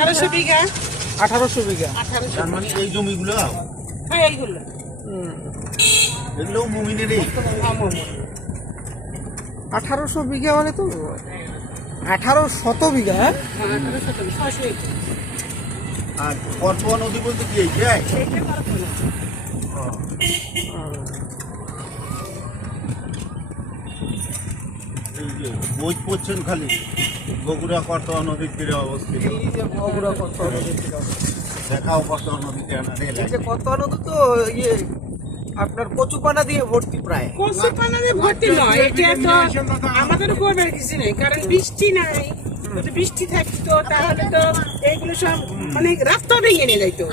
1800 বিঘা। 1800 বিঘা। 1800 তার মানে এই জমিগুলো হ্যাঁ এইগুলো এগুলো মুমিনেরই। 1800 বিঘা মানে তো 1800 বিঘা। হ্যাঁ 1800 আর করতোয়া নদী বলতে কি এই যে এই যে বই পড়ছেন খালি বগুড়া করতোয়া নদীর তীরে অবস্থিত। এই যে বগুড়া করতোয়া নদী থেকে। দেখাও করতোয়া নদীতে এই যে করতোয়া নদী তো ইয়ে আপনার কচুপানা দিয়ে ভর্তি প্রায়। কচুপানাতে ভর্তি নয়, এটা তো আমাদের করবার কিছু নেই, কারণ বৃষ্টি নাই। যদি বৃষ্টি থাকতো তাহলে তো এইগুলো সব মানে রাস্তা ভেঙে নিয়ে যাইতো,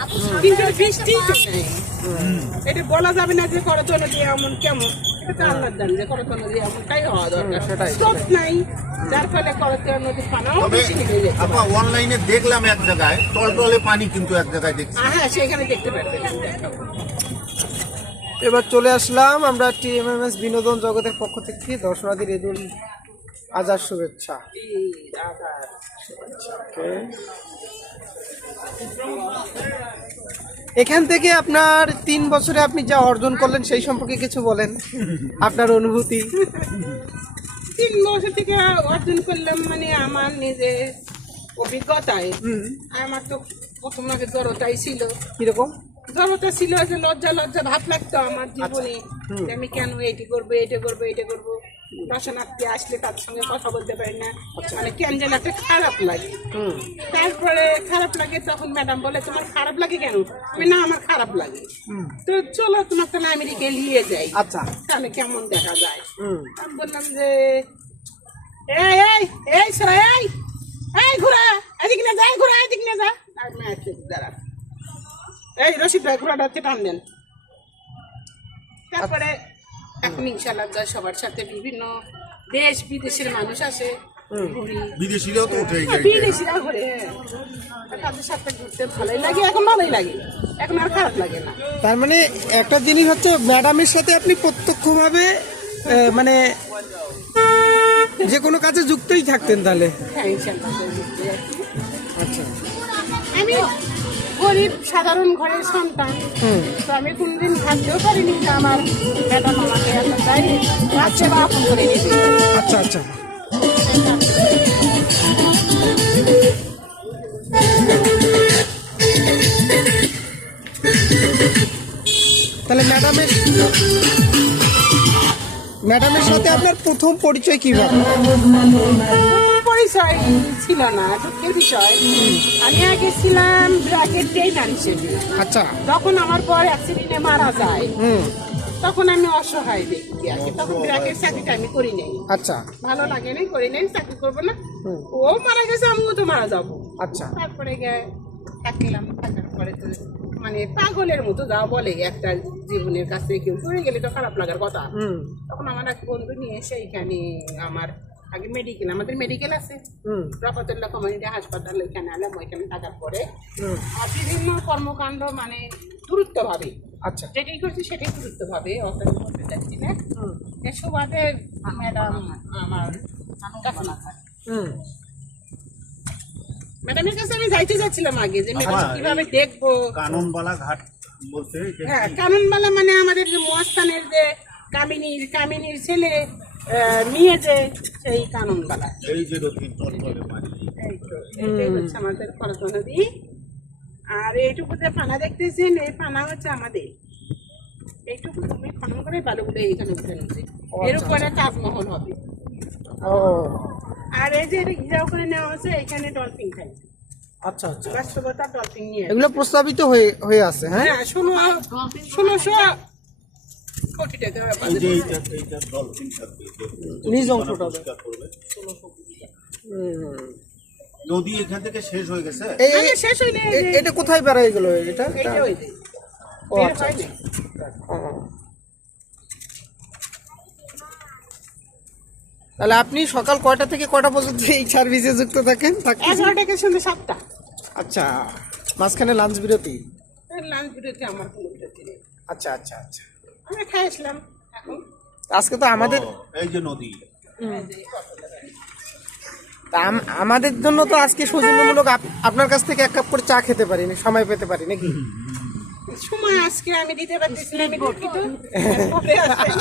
কিন্তু বৃষ্টি তো নেই। এটা বলা যাবে না যে করতোয়া নদী এমন কেমন, এটা তো আল্লাহ জানে যে করতোয়া নদী এমনটাই হওয়া দরকার। স্রোত নাই, যার ফলে করতোয়া নদীর পানাও তবে বেশি নিয়ে যায়। আমরা অনলাইনে দেখলাম এক জায়গায় টলটলে পানি, কিন্তু এক জায়গায় দেখছি হ্যাঁ সেখানে দেখতে পারবেন। এবার চলে আসলাম আমরা টিএমএমএস বিনোদন জগতের পক্ষ থেকে দর্শনার্থীর ঈদুল আজহার শুভেচ্ছা। এখান থেকে আপনার 3 বছরে আপনি যা অর্জন করলেন সেই সম্পর্কে কিছু বলেন, আপনার অনুভূতি। 3 বছর থেকে অর্জন করলাম মানে আমার নিজের অভিজ্ঞতায় আমার তো প্রথম আগে জড়তাই ছিল। কিরকম জড়তা ছিল যে লজ্জা লজ্জা ভাব লাগতো আমার জীবনে, যে আমি কেন এইটি করবো এইটা করবো এইটা করবো। দর্শনার্থী আসলে তার সঙ্গে কথা বলতে পারি না, মানে কেন যেন একটা খারাপ লাগে। তারপরে খারাপ লাগে, তখন ম্যাডাম বলে তোমার খারাপ লাগে কেন? আমি না আমার খারাপ লাগে, তো চলো তোমার তাহলে আমেরিকায় নিয়ে যাই, আচ্ছা তাহলে কেমন দেখা যায়। আমি বললাম যে এই এই এই সরা এই এই ঘোরা এদিক নিয়ে যা, ঘোরা এদিক নিয়ে যা। আর না দাঁড়া এই রশিদ ভাই ঘোড়াটা টান দেন। তারপরে এখন ইনশাআল্লাহ সবার সাথে বিভিন্ন দেশ বিদেশের মানুষ আসে, ঘুরি। বিদেশিরাও তো উঠে গেছে। বিদেশিরা ঘুরে, তাদের সাথে ঘুরতে ভালোই লাগে, এখন ভালোই লাগে, এখন আর খারাপ লাগে না। তার মানে একটা জিনিস হচ্ছে ম্যাডামের সাথে আপনি প্রত্যক্ষভাবে মানে যে কোনো কাজে যুক্তই থাকতেন তাহলে। হ্যাঁ ইনশাআল্লাহ ঘুরতে যাচ্ছি। আচ্ছা আমি গরিব সাধারণ ঘরের সন্তান, তো আমি কোনদিন ভাবতেও পারিনি যে আমার ম্যাডাম আমাকে এতটাই রাখছে বা আপন করে নিবে। আচ্ছা আচ্ছা তাহলে ম্যাডামের সাথে আপনার প্রথম পরিচয় কিভাবে? পরিচয় ছিল না, দুঃখের বিষয়। আমি আগে ছিলাম ব্র্যাকের ট্রেনার হিসেবে। আচ্ছা তখন আমার পর অ্যাক্সিডেন্টে মারা যায়, তখন আমি অসহায় ব্যক্তি আর কি। তখন ব্র্যাকের চাকরিটা আমি করি নাই, আচ্ছা ভালো লাগে নাই, করি নাই, চাকরি করবো না। ও মারা গেছে, আমিও তো মারা যাবো। আচ্ছা তারপরে থাকলাম, থাকার পরে তো মানে পাগলের মতো যা বলে একটা জীবনের কাছে কেউ চলে গেলে তো খারাপ লাগার কথা। তখন আমার এক বন্ধু নিয়ে এসে এখানে আমার আগে মেডিকেল, আমাদের মেডিকেল আছে রফাতুল্লাহ কমিউনিটি হাসপাতাল, এখানে আলাম। ওইখানে থাকার পরে আর বিভিন্ন কর্মকাণ্ড মানে দূরত্ব ভাবে, আচ্ছা যেটাই করছি সেটাই দূরত্ব ভাবে, অত করতে চাচ্ছি না। এর সুবাদে ম্যাডাম আমার কাছে না থাকে। ম্যাডামের কাছে আমি যাইতে যাচ্ছিলাম আগে, যে ম্যাডাম কিভাবে দেখবো। কাননবালা ঘাট বলতে হ্যাঁ কাননবালা মানে আমাদের যে মহাস্থানের যে কামিনীর ছেলে নিয়ে যে সেই কাননবালা, এই যে দক্ষিণ টলটলে পানি। এই তো এইটাই হচ্ছে আমাদের করতোয়া নদী। আর এইটুকু যে পানা দেখতেছেন, এই পানা হচ্ছে আমাদের। এইটুকু তুমি খনন করে বালুগুলো এইখানে উঠে নিচ্ছে, এর উপরে তাজমহল হবে। ও আর এই যে ঘিরাও করে নেওয়া হচ্ছে, এখানে ডলফিন থাকে। আচ্ছা আচ্ছা বাস্তবতা ডলফিন নিয়ে এগুলো প্রস্তাবিত হয়ে আছে। হ্যাঁ হ্যাঁ 1600 কোটি টাকা এই যে এইটা ডলফিন থাকবে, নিজ অংশটা পরিষ্কার করবে। নদী এখান থেকে শেষ হয়ে গেছে। শেষ হয়নি। এটা কোথায় বেড়াই গেল এটা? এইটা ওই যে ও বের আচ্ছা হয়নি। ও। তাহলে আপনি সকাল কয়টা থেকে কয়টা পর্যন্ত এই সার্ভিসে যুক্ত থাকেন? 11টা থেকে সন্ধ্যে 7টা। আচ্ছা মাঝখানে লাঞ্চ বিরতি? লাঞ্চ বিরতি আমার কোনো বিরতি নেই। আচ্ছা আচ্ছা আচ্ছা আমরা খাই আসলাম এখন। আজকে তো আমাদের এই যে নদী, তা আমাদের জন্য তো আজকে সৌজন্যমূলক আপনার কাছ থেকে 1 কাপ করে চা খেতে পারি, সময় পেতে পারি নাকি? সময় আজকে আমি দিতে পারতেছি না, আমি দুঃখিত। পরে আসেন।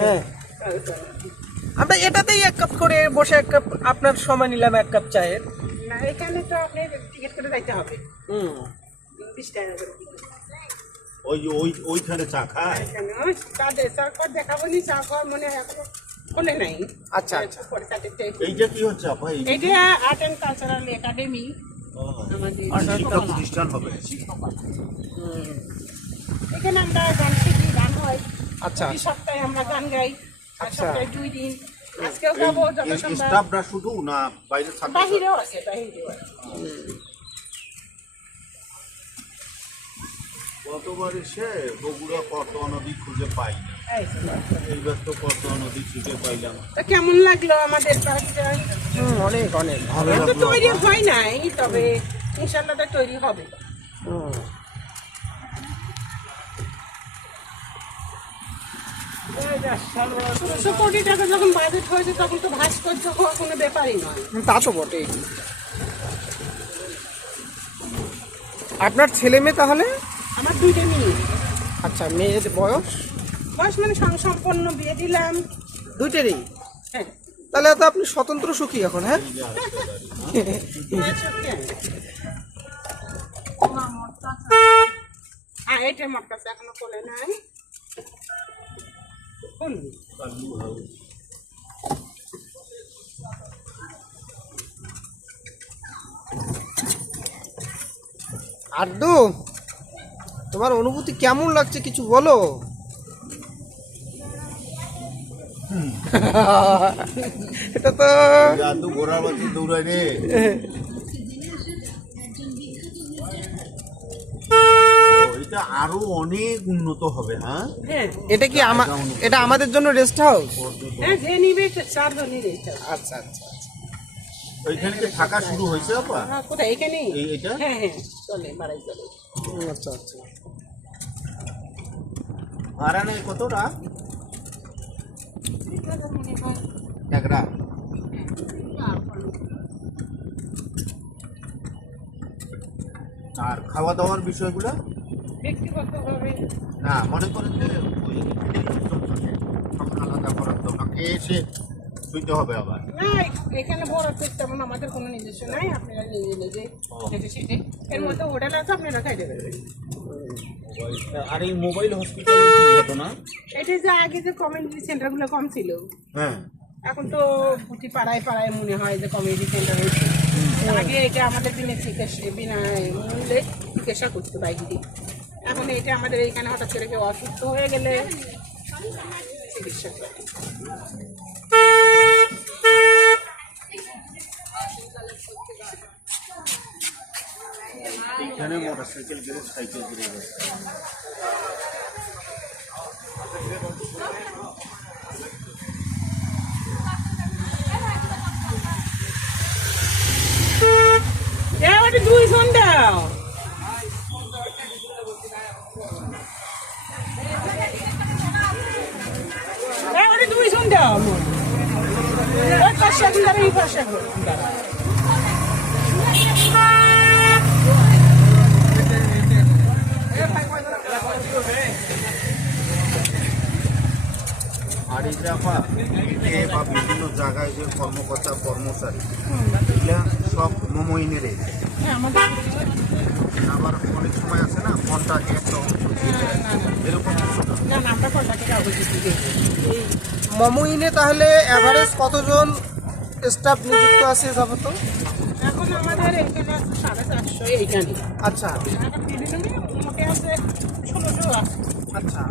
হ্যাঁ, আমরা এটাতেই 1 কাপ করে বসে 1 কাপ আপনার সময় নিলাম 1 কাপ চায়ের। না, এখানে তো আপনি টিকিট করে যাইতে হবে। 20 টাকা করে। ওইখানে চা খায়। এখানে ওই তাদের চাকর দেখাবো নি, চাকর মনে হয় এখনো খোলে নাই। আচ্ছা আচ্ছা। পরে তাদের এইটা কি হচ্ছে আপা? এটা আর্ট অ্যান্ড কালচারাল একাডেমি আমাদের শিক্ষা প্রতিষ্ঠান হবে। এখানে আমরা গান শিখি, গান হয়। আচ্ছা। প্রতি সপ্তাহে আমরা গান গাই। আর আচ্ছা। সপ্তাহে 2 দিন। আজকেও গাবো, যথাসম্ভব। স্টাফরা শুধু না বাইরে ছাত্র? বাহিরেও আছে, বাহিরেও আছে। গতবার এসে বগুড়া কর্তোয়া নদী খুঁজে পাই না। এই তো। এইবার তো কর্তোয়া নদী খুঁজে পাইলাম। তা কেমন লাগলো আমাদের পার্কটা? অনেক অনেক ভালো এত লাগলো। তৈরি হয় নাই, তবে ইনশাল্লাহ তা তৈরি হবে। হুম। 100 কোটি টাকা যখন বাজেট হয়েছে তখন তো ভাস্কর্য হওয়া কোনো ব্যাপারই নয়। তা তো বটেই। আপনার ছেলে মেয়ে তাহলে? আমার 2টে মেয়ে। আচ্ছা, মেয়ের বয়স? বয়স মানে সম্পন্ন বিয়ে দিলাম। 2টেরই? হ্যাঁ। তাহলে তো আপনি স্বতন্ত্র সুখী এখন, হ্যাঁ? এটা আমার কাছে এখনো বলে নাই। বলবি? আড্ডু, তোমার অনুভূতি কেমন লাগছে কিছু বলো? এটা তো জাদু ঘোড়ার বাচ্চা দৌড়ায় রে। এটা আরো অনেক উন্নত হবে। হ্যাঁ, হ্যাঁ। এটা কি এটা আমাদের জন্য রেস্ট হাউস? হ্যাঁ, যে নিবে 4 জনই রেস্ট। আচ্ছা আচ্ছা। ওইখানে কি থাকা শুরু হয়েছে আপা? কোথায়? এখানেই? এইটা? হ্যাঁ হ্যাঁ, চলে, বাড়াই চলে। আচ্ছা আচ্ছা। ভাড়া নেই কতটা? 1 রাত। আর খাওয়া দাওয়ার বিষয়গুলো? ব্যক্তিগতভাবে না, মনে করেন যে ওই আলাদা করার তো আমাকে এসে শুইতে হবে আবার। না, এখানে বড় পেট তেমন আমাদের কোনো নিজস্ব নাই। আপনারা নিজে নিজে হেঁটে সেটে এর মধ্যে হোটেল আছে, আপনারা খাইতে পারবেন। আর এই মোবাইল হসপিটাল কি ঘটনা? এটা যে আগে যে কমিউনিটি সেন্টারগুলো কম ছিল, হ্যাঁ, এখন তো প্রতি পাড়ায় পাড়ায় মনে হয় যে কমিউনিটি সেন্টার হয়েছে। আগে এটা আমাদের দিনে চিকিৎসা বিনা মূল্যে চিকিৎসা করতো বাইরে। এখন এটা আমাদের এইখানে হঠাৎ করে কেউ অসুস্থ হয়ে গেলে চিকিৎসা করে। এখানে মোটরসাইকেল গেলে সাইকেল গেলে গেছে। এবারে 2 ঘন্টা এবারে 2 ঘন্টা ওই পাশে এখন দাঁড়া, এই পাশে এখন দাঁড়া। আর এই যে আপা এতে বা বিভিন্ন জায়গায় যে কর্মকর্তা কর্মচারী এগুলা সব মোমোইনের হ্যাঁ, আমাদের আবার অনেক সময় আছে না কন্ট্রাক্ট একটা অংশ দিয়ে দেয়। এরকম কিছু না। না না, আমরা কন্ট্রাক্টে কাগজ দিতে এই মমইনে তাহলে এভারেজ কতজন স্টাফ নিযুক্ত আছে যাবত? এখন আমাদের এখানে আছে 450 এইখানে। আচ্ছা এখন বিভিন্ন মোটে আছে 1600 আছে। আচ্ছা,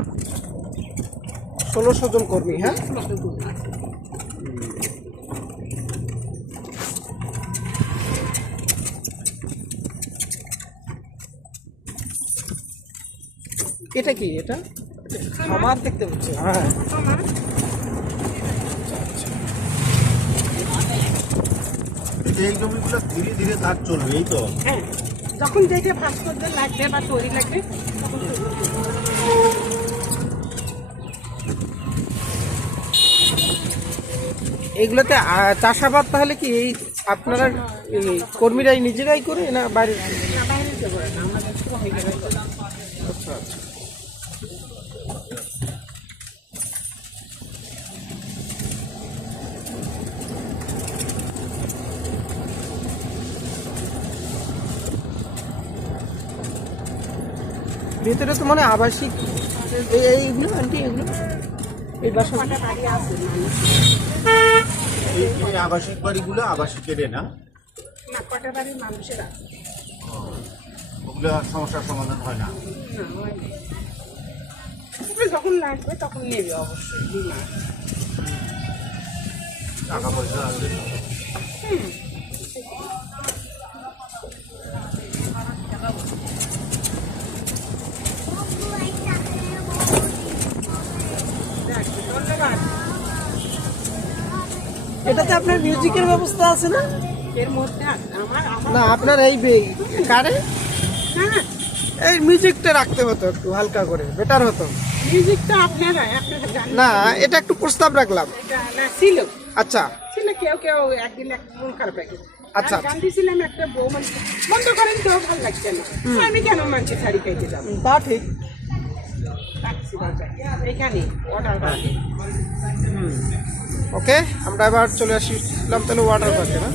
1600 জন কর্মী। হ্যাঁ, 1600 কর্মী আছে। এটা কি? এটা খামার দেখতে পাচ্ছি। হ্যাঁ, আমার এই জমিগুলো ধীরে ধীরে কাজ চলবে, এই তো। হ্যাঁ, যখন যেটা ভাস্কর্য লাগবে বা তৈরি লাগবে তখন তৈরি করবে। এইগুলোতে চাষাবাদ তাহলে কি এই আপনারা এই কর্মীরাই নিজেরাই করে না বাইরে? না, বাইরে তো করে না, আমাদের শ্রমিকেরা করে। আচ্ছা আচ্ছা। ভেতরে তো মানে আবাসিক এইগুলো আন্টি, এগুলো এই বাসা কটা বাড়ি আছে মানুষ? এই আবাসিক বাড়িগুলো আবাসিকের না, না, কটা বাড়ির মানুষেরা? ওগুলো সমস্যার সমাধান হয় না। না, হয়নি। তবে যখন লাগবে তখন নেবে অবশ্যই বিমা। টাকা পয়সা আছে। ধন্যবাদ। এটাতে আপনার মিউজিকের ব্যবস্থা আছে না? এর মধ্যে আমার না আপনার এই কারে না, এই মিউজিকটা রাখতে হতো একটু হালকা করে, বেটার হতো। মিউজিক তো আপনারা জানেন। না এটা একটু প্রস্তাব রাখলাম। এটা না ছিল আচ্ছা ছিল, কেউ কেউ একদিন এক মন খারাপ রেখে আচ্ছা। গান দিয়েছিলাম একটা বউ, মানে বন্ধ করেন তো ভালো লাগছে না, আমি কেন মানছি শাড়ি খাইতে যাবো। তা ঠিক। রাখছি বাজার। এখানে অর্ডার করে। ওকে, আমরা এবার চলে আসলাম তাহলে ওয়াটার পার্কে না?